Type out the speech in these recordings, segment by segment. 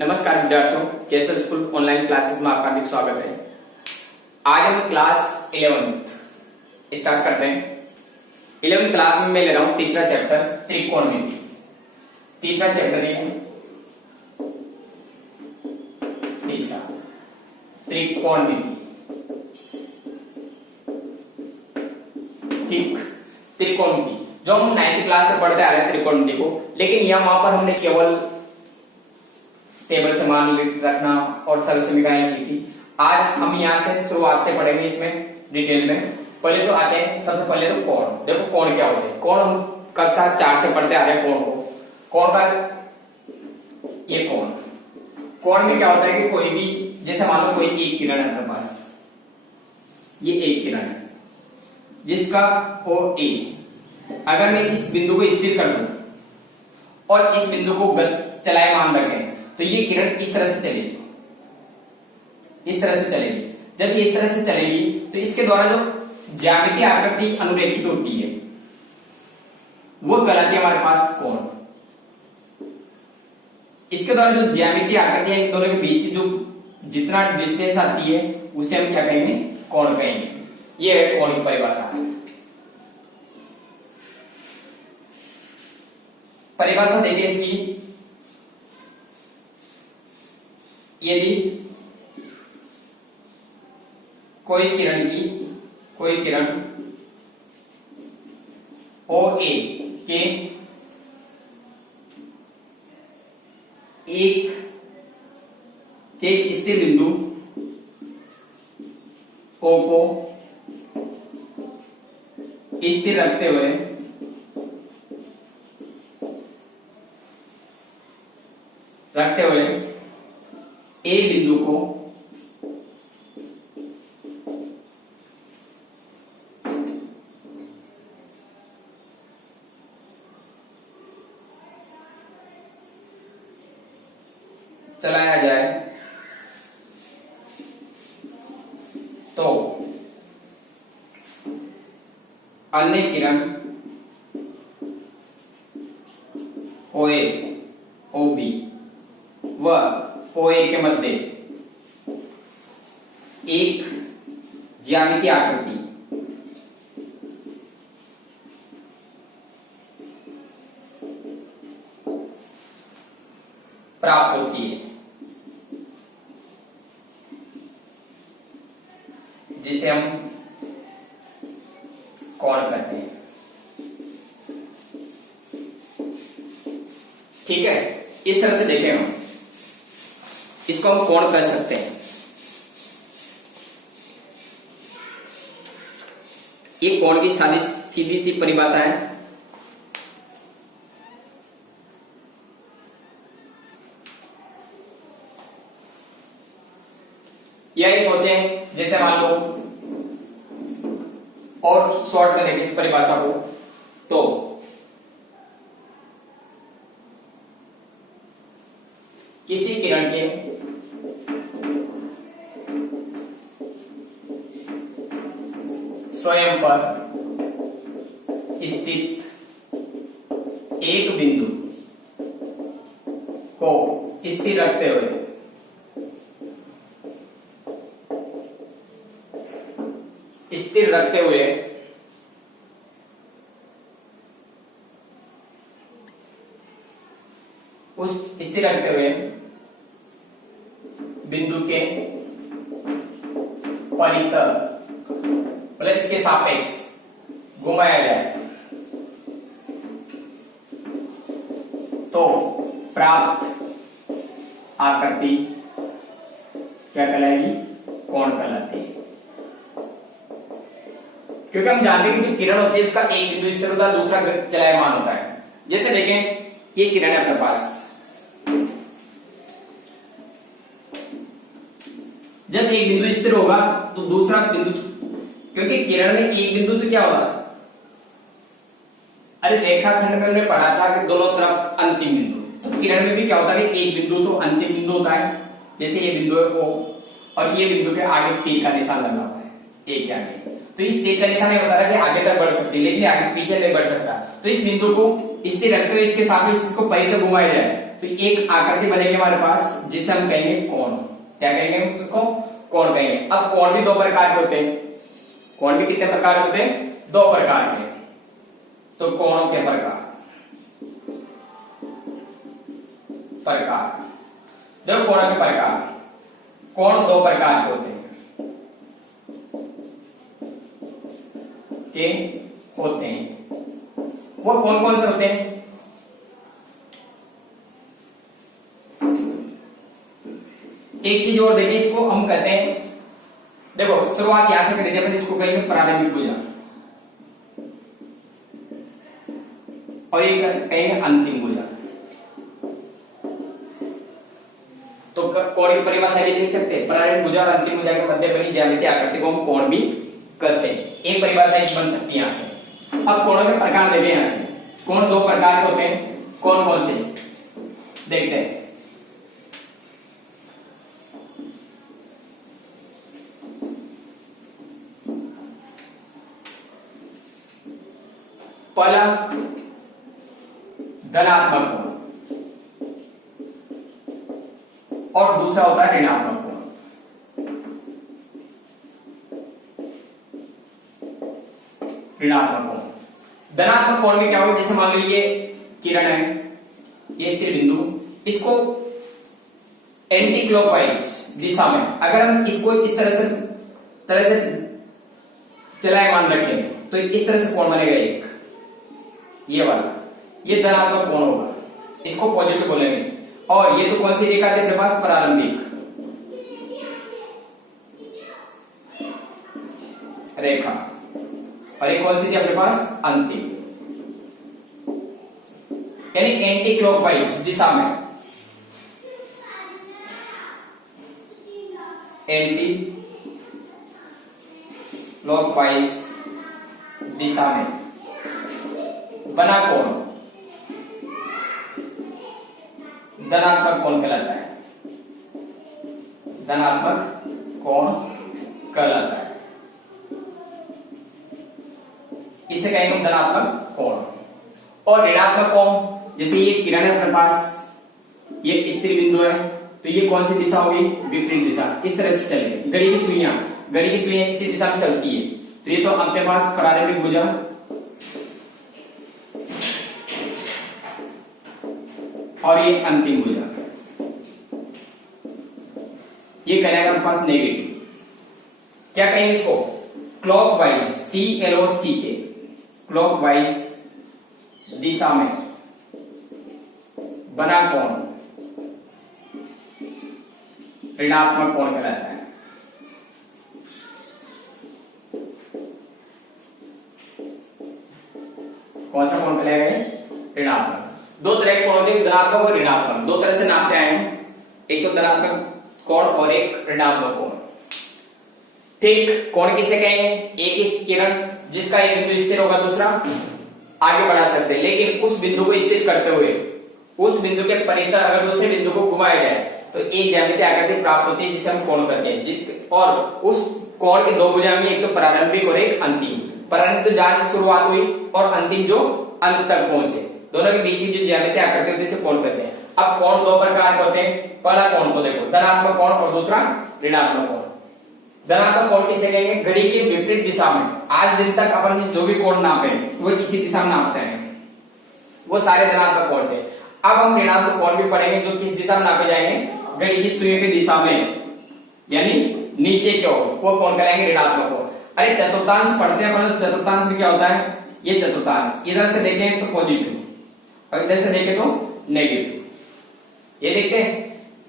नमस्कार विद्यार्थियों, केएसएल school online classes में आपका हार्दिक स्वागत है। आज हम क्लास 11th स्टार्ट करते हैं। 11th क्लास में मैं ले रहा हूं तीसरा चैप्टर त्रिकोणमिति। तीसरा चैप्टर है तीसरा त्रिकोणमिति। ठीक, त्रिकोणमिति जो हम 9th क्लास से पढ़ते आ रहे हैं त्रिकोणमिति को, लेकिन यहाँ वहां पर हमने केवल टेबल से मान रखना और सभी समीकरण की थी। आज हम यहाँ से शुरुआत से पढ़ेंगे इसमें डिटेल में। पहले तो आते हैं, सबसे पहले तो कोण। देखो कोण क्या होते हैं। कोण हम कक्षा 4 से पढ़ते आ रहे हैं कोण को। कोण का ये कोण में क्या होता है कि कोई भी, जैसे मान लो कोई एक किरण है अपने पास, ये एक किरण है जिसका ओ ए, अगर मैं इस बिंदु को स्थिर कर दूं और इस बिंदु को चलायमान रखें तो ये किरण इस तरह से चलेगी, इस तरह से चलेगी। जब ये इस तरह से चलेगी तो इसके द्वारा जो ज्यामितीय आकृति अनुरेखित होती है वो कहलाती है हमारे पास कोण। इसके द्वारा जो ज्यामितीय आकृतियां इन दोनों के बीच जो जितना डिस्टेंस आती है उसे हम क्या कहेंगे, कोण कहेंगे। ये है कोण की परिभाषा। परिभाषा देखिए इसकी, यदि कोई किरण ओ ए के एक स्थिर बिंदु ओ को स्थिर रखते हुए ए बिंदु को चलाया जाए तो अन्य किरण ओ ए, ओ बी व ओ ए के मध्य एक ज्यामितीय आकृति प्राप्त होती है, जिसे हम कोण कहते हैं। ठीक है, इस तरह से देखें हम इसको हम कोण कह सकते हैं। ये कोण की सीधी सी परिभाषा है। यही सोचें, जैसे मान लो और शॉर्ट करेंगे इस परिभाषा को तो किसी किरण के स्वयं पर स्थित एक बिंदु को स्थिर रखते हुए उस स्थिर रखते हुए बिंदु के परितल मतलब इसके सापेक्ष घुमाया जाए तो प्राप्त आकृति क्या कहलाएगी, कोण कहलाती है। क्योंकि हम जानते हैं कि जो किरण होती है उसका एक बिंदु स्थिर होता है, दूसरा चलायमान होता है। जैसे देखें ये किरण है अपने पास, जब एक बिंदु स्थिर होगा तो दूसरा बिंदु, क्योंकि किरण में एक बिंदु तो क्या होगा, अरे रेखाखंड में हमने पढ़ा था कि दोनों तरफ अंतिम बिंदु, तो किरण में भी क्या होता है कि एक बिंदु तो अंतिम बिंदु होता है। जैसे ये बिंदु है O और ये बिंदु के आगे तीर का निशान लगा हुआ है A के आगे, तो इस तीर का निशान ये बता रहा है कि आगे तक बढ़ सकती है लेकिन आगे पीछे नहीं बढ़ सकता। तो इस बिंदु को स्थिर रखते हुए इसके सापेक्ष इसको परितः घुमाया जाए तो एक आकृति बनेगी हमारे पास जिसे हम कहेंगे कोण। क्या कहेंगे उसको? कोण कहेंगे। अब कोण भी दो प्रकार के होते हैं। कोण भी कितने प्रकार के होते हैं? दो प्रकार के। तो कोणों के प्रकार देखो, कोणों के प्रकार। कोण दो प्रकार के होते हैं वो कौन कौन से होते हैं? एक चीज और देखिए, इसको हम कहते हैं, देखो शुरुआत यहां से करेंगे अपन, इसको कहेंगे प्रारंभिक भुजा और एक कहेंगे अंतिम भुजा। तो कोण की परिभाषा ये लिख सकते हैं, प्रारंभिक भुजा और अंतिम भुजा के मध्य बनी ज्यामितीय आकृति को हम कोण भी कहते हैं। एक परिभाषा एक बन सकती है यहां से। अब कोणों के प्रकार देखें यहां से। कोण दो प्रकार के होते हैं, कौन कौन से देखते हैं। पहला धनात्मक कोण और दूसरा होता है ऋणात्मक कोण। ऋणात्मक कोण, धनात्मक कोण में क्या होगा? जैसे मान लो ये किरण है, ये स्थिर बिंदु, इसको एंटी क्लॉकवाइज दिशा में अगर हम इसको इस तरह से चलायमान रखें तो इस तरह से कोण बनेगा एक, ये वाला, ये धनात्मक कोण होगा, इसको पॉजिटिव बोलेंगे। और ये तो कौन सी रेखा थी अपने पास? प्रारंभिक रेखा। और ये कौन सी थी अपने पास? अंतिम, यानी एंटी क्लॉकवाइज दिशा में, एंटी क्लॉकवाइज दिशा में बना कोण धनात्मक कोण कहलाता है। धनात्मक कोण कहलाता है, इसे कहेंगे हम धनात्मक कोण। और ऋणात्मक कोण, जैसे ये किरण है अपने पास, ये स्थिर बिंदु है, तो ये कौन सी दिशा होगी? विपरीत दिशा। इस तरह से चलेगी। घड़ी की सुइयां इसी दिशा में चलती है, तो ये तो अपने पास प्रारंभिक भुजा और ये अंतिम भुजा, ये करेगा अपने पास नेगेटिव। क्या कहेंगे इसको? क्लॉकवाइज, CLOCK, क्लॉकवाइज दिशा में बना कोण ऋणात्मक कोण कहलाता है। कौन सा कोण कहलाएगा? ऋणात्मक। दो तरह के कोण होते हैं, धनात्मक और ऋणात्मक। दो तरह से नापते आए हैं, एक तो धनात्मक कोण और एक ऋणात्मक कोण। ठीक, कोण किसे कहेंगे? एक इस किरण जिसका एक बिंदु स्थिर होगा, दूसरा आगे बढ़ा सकते हैं, लेकिन उस बिंदु को स्थिर करते हुए उस बिंदु के परितः अगर दूसरे बिंदु को घुमाया जाए तो एक ज्यामितीय आकृति प्राप्त होती है जिसे हम कोण कहते हैं। और उस कोण के दो भुजा में एक तो प्रारंभिक और एक अंतिम। प्रारंभिक तो जहां से शुरुआत हुई और अंतिम जो अंत तक पहुंचे, दोनों के बीच की जो ज्यामितीय आकृति होती है उसे कोण कहते हैं। अब कोण दो प्रकार के होते हैं। पहला कोण तो देखो धनात्मक कोण और दूसरा ऋणात्मक कोण। धनात्मक कोण किसे कहेंगे? घड़ी के विपरीत दिशा में। आज दिन तक अपन जो भी कोण नापे वो इसी दिशा में नापते हैं, वो सारे धनात्मक कोण थे। अब हम ऋणात्मक कोण भी पढ़ेंगे जो किस दिशा में नापे जाएंगे? घड़ी की सुइयों की दिशा में, यानी नीचे की ओर, वो कोण कहलाएंगे ऋणात्मक कोण। अरे चतुर्थांश पढ़ते हैं, परंतु चतुर्थांश में क्या होता है? ये चतुर्थांश इधर से देखें तो पॉजिटिव और इधर से देखें तो नेगेटिव। ये देखते हैं,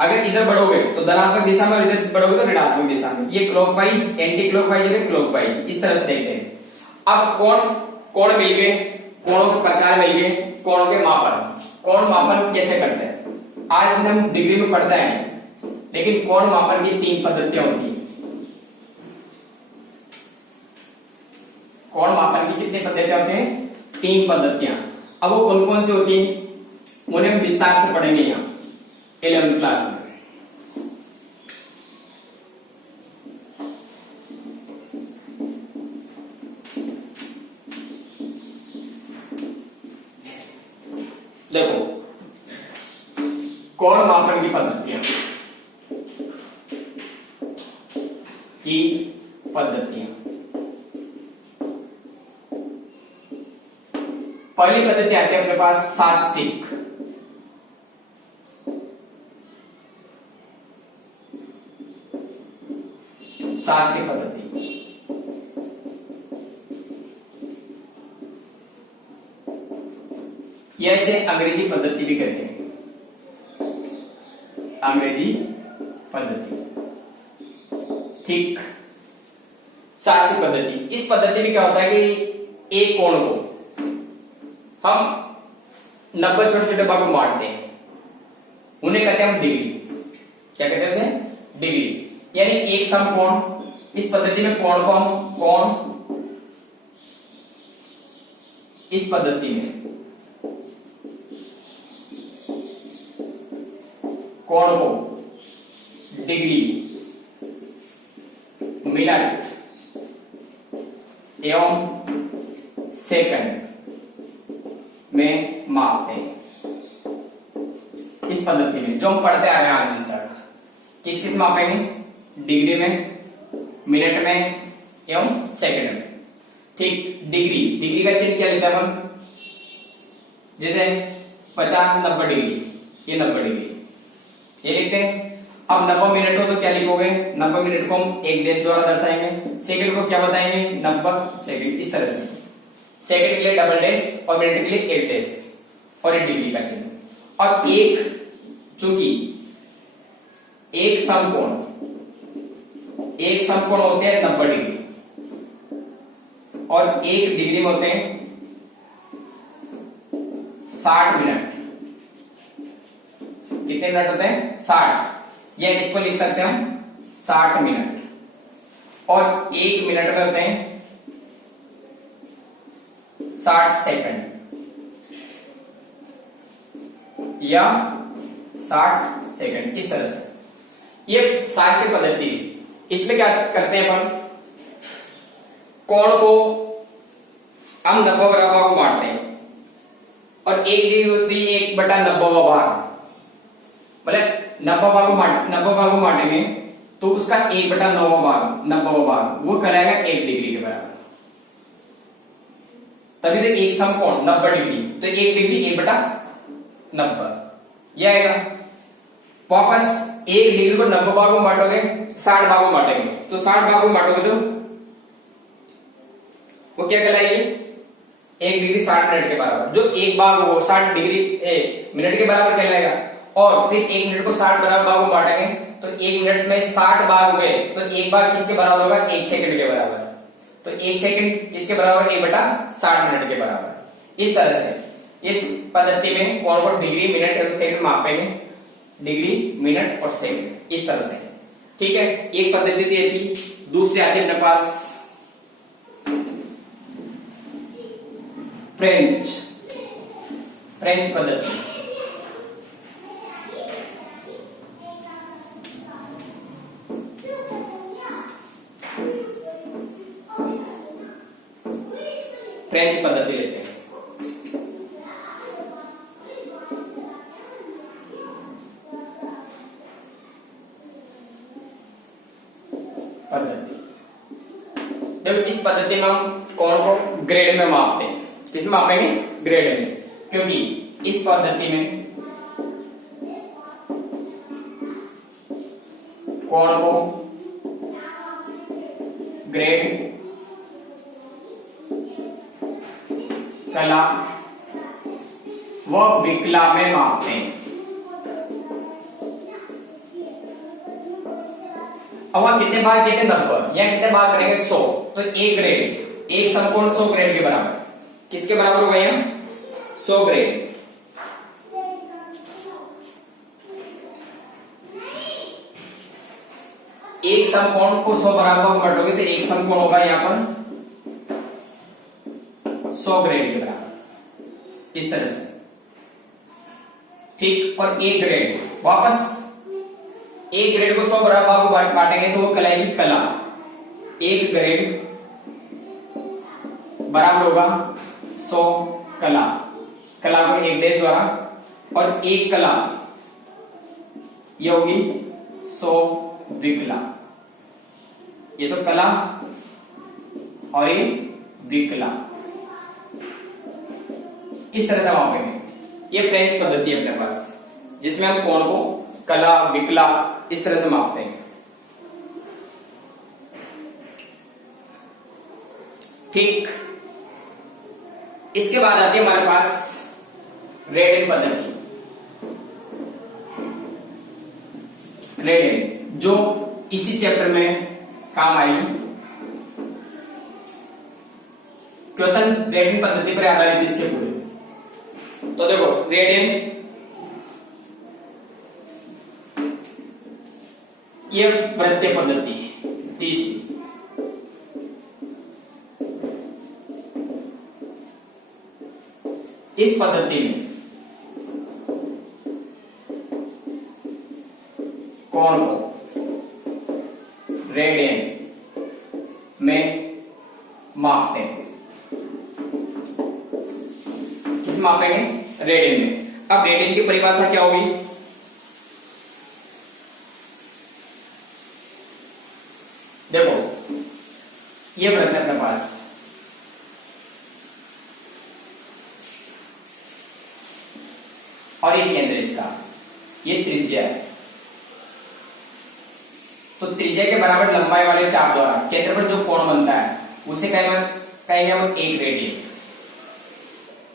अगर इधर बढ़ोगे तो धनात्मक दिशा में और इधर बढ़ोगे तो ऋणात्मक दिशा में। ये क्लॉकवाइज, एंटी क्लॉकवाइज और क्लॉकवाइज, इस तरह से देखते हैं। अब कोण मिल गए, कोणों के प्रकार मिल गए, कोणों के मापन। कोण मापन कैसे करते हैं? आज हम डिग्री में पढ़ते हैं, लेकिन कोण मापन की 3 पद्धतियां होती है। कोण मापन की कितनी पद्धतियां होती हैं? 3 पद्धतियां। अब वो कौन कौन सी होती है उन्हें हम विस्तार से पढ़ेंगे यहाँ 11वीं क्लास में। कोण मापन की पद्धतियां पहली पद्धति आती है अपने पास सास्टिक। सास्टिक पद्धति, या इसे अंग्रेजी पद्धति भी कहते हैं, अंग्रेजी पद्धति। ठीक, सास्टिक पद्धति। इस पद्धति में क्या होता है कि एक कोण को हम 90 छोटे छोटे भागों में बांटते हैं, उन्हें कहते हैं हम डिग्री। क्या कहते हैं उसे? डिग्री। यानी एक समकोण, इस पद्धति में कोण को हम इस पद्धति में कोण को डिग्री, मिनट एवं सेकंड में मापते हैं। इस पद्धति में जो हम पढ़ते आ रहे हैं आज दिन तक, किस किस मापेंगे? डिग्री में, मिनट में एवं सेकंड में। ठीक, डिग्री, डिग्री का चिन्ह क्या लेते हैं अपन? जैसे 50 90 डिग्री, ये 90 डिग्री ये लिखते हैं। अब 90 मिनट हो तो क्या लिखोगे? 90 मिनट को हम एक डैश द्वारा दर्शाएंगे, सेकंड को क्या बताएंगे? 90 सेकंड। इस तरह से सेकंड के लिए डबल डैश और मिनट के लिए एक डैश और एक डिग्री का चिन्ह। अब चूंकि एक समकोण होते हैं 90 डिग्री और एक डिग्री में होते हैं 60 मिनट। कितने मिनट होते हैं? 60। या इसको लिख सकते हैं हम 60 मिनट। और एक मिनट में होते हैं 60 सेकंड या 60 सेकंड। इस तरह से ये शास्त्रीय पद्धति। इसमें क्या करते हैं अपन? कोण को हम 90 बराबर को बांटते हैं और एक डिग्री होती है 1/90 भाग। मतलब 90 भाग को बांटेंगे तो उसका 1/9 भाग, 90 भाग वो कहलाएगा 1 डिग्री के बराबर। तभी तो एक समकोण 90 डिग्री, तो 1 डिग्री 1/90 यह आएगा। वापस 1 डिग्री को 90 भागों में बांटोगे, 60 भागों में बांटेंगे, तो 60 भागों में बांटोगे तो वो क्या कहलाएगी? 1 डिग्री 60 मिनट के बराबर। जो एक भाग हो 60 डिग्री मिनट के बराबर कहलाएगा। और फिर 1 मिनट को 60 बराबर भागों में बांटेंगे तो 1 मिनट में 60 भाग हो गए, तो एक भाग किसके बराबर होगा? 1 सेकंड के बराबर। तो 1 सेकंड किसके बराबर? 1/60 मिनट के बराबर। इस तरह से इस पद्धति में कोण को डिग्री, मिनट और सेकंड मापेंगे। डिग्री, मिनट और सेकंड, इस तरह से। ठीक है, एक पद्धति तो ये थी। दूसरी आती है अपने पास फ्रेंच पद्धति। फ्रेंच पद्धति लेते हैं। पद्धति, जब इस पद्धति में हम कोण को ग्रेड में मापते हैं। किसमें मापेंगे? ग्रेड में, क्योंकि इस पद्धति में कोण को ग्रेड, कला व विकला में मापते हैं। अब वहां कितने भाग देते हैं? 90। या कितने भाग करेंगे? 100। तो एक ग्रेड, एक समकोण 100 ग्रेड के बराबर। किसके बराबर हो गए हम? 100 ग्रेड। एक समकोण को 100 बराबर को बांटोगे तो एक समकोण होगा यहां पर 100 ग्रेड के बराबर। इस तरह से। ठीक, और एक ग्रेड, वापस एक ग्रेड को 100 बराबर भागों में बांटेंगे तो वो कहलाएगी कला। एक ग्रेड बराबर होगा 100 कला। कला को एक डैश द्वारा, और एक कला ये होगी सो विकला, ये तो कला और ये विकला, इस तरह से मापेंगे। ये फ्रेंच पद्धति है अपने पास जिसमें हम कोण को कला विकला इस तरह से मापते हैं। ठीक, इसके बाद आती है हमारे पास रेडियन पद्धति। रेडियन जो इसी चैप्टर में काम आएगी, क्वेश्चन रेडियन पद्धति पर आधारित इसके पूरे। तो देखो रेडियन, ये वृत्तीय पद्धति है तीसरी। इस पद्धति में कोण को रेडियन में मापते हैं। किस मापेंगे? रेडियन में। अब रेडियन की परिभाषा क्या होगी? देखो ये वृत्त है अपने पास, और ये केंद्र इसका, ये त्रिज्या है। तो त्रिज्या के बराबर लंबाई वाले चाप द्वारा केंद्र पर जो कोण बनता है उसे कहेंगे हम एक रेडियन।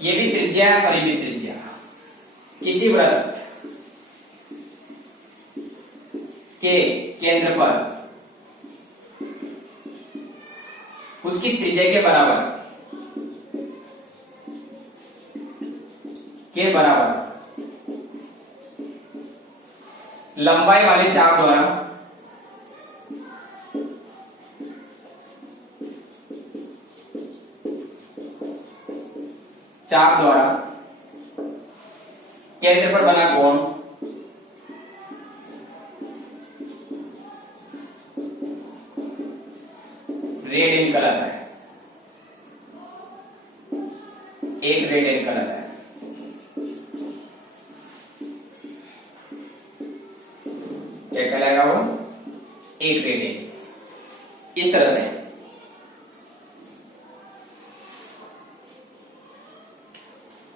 ये भी त्रिज्या और ये भी त्रिज्या। किसी वृत्त के केंद्र पर उसकी त्रिज्या के बराबर लंबाई वाले चाप द्वारा केंद्र पर बना कोण रेडियन कहलाता है। एक रेडियन कहलाता है। क्या कहलाएगा वो? एक रेडियन। इस तरह से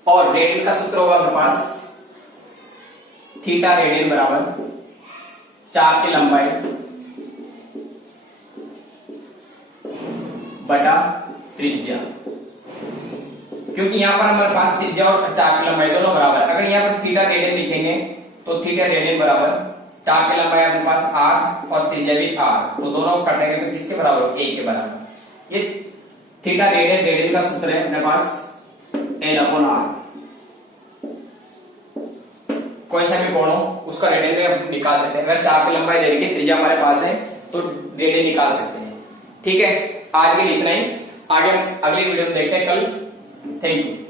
और रेडियन का सूत्र होगा अपने पास थीटा रेडियन बराबर चाप की लंबाई बटा त्रिज्या। क्योंकि यहां पर हमारे पास त्रिज्या और चाप की लंबाई दोनों बराबर है। अगर यहां पर थीटा रेडियन लिखेंगे तो थीटा रेडियन बराबर चाप की लंबाई अपने पास r और त्रिज्या भी r, तो दोनों कटेंगे तो किसके बराबर? a के बराबर। ये थीटा रेडियन का सूत्र है अपने पास n/r। कोई सा भी कोण हो उसका रेडियन में हम निकाल सकते हैं। अगर चाप की लंबाई दे रखी त्रिज्या हमारे पास है तो रेडियन निकाल सकते हैं। ठीक है, आज के लिए इतना ही। आगे अगली वीडियो में देखते हैं कल। Thank you.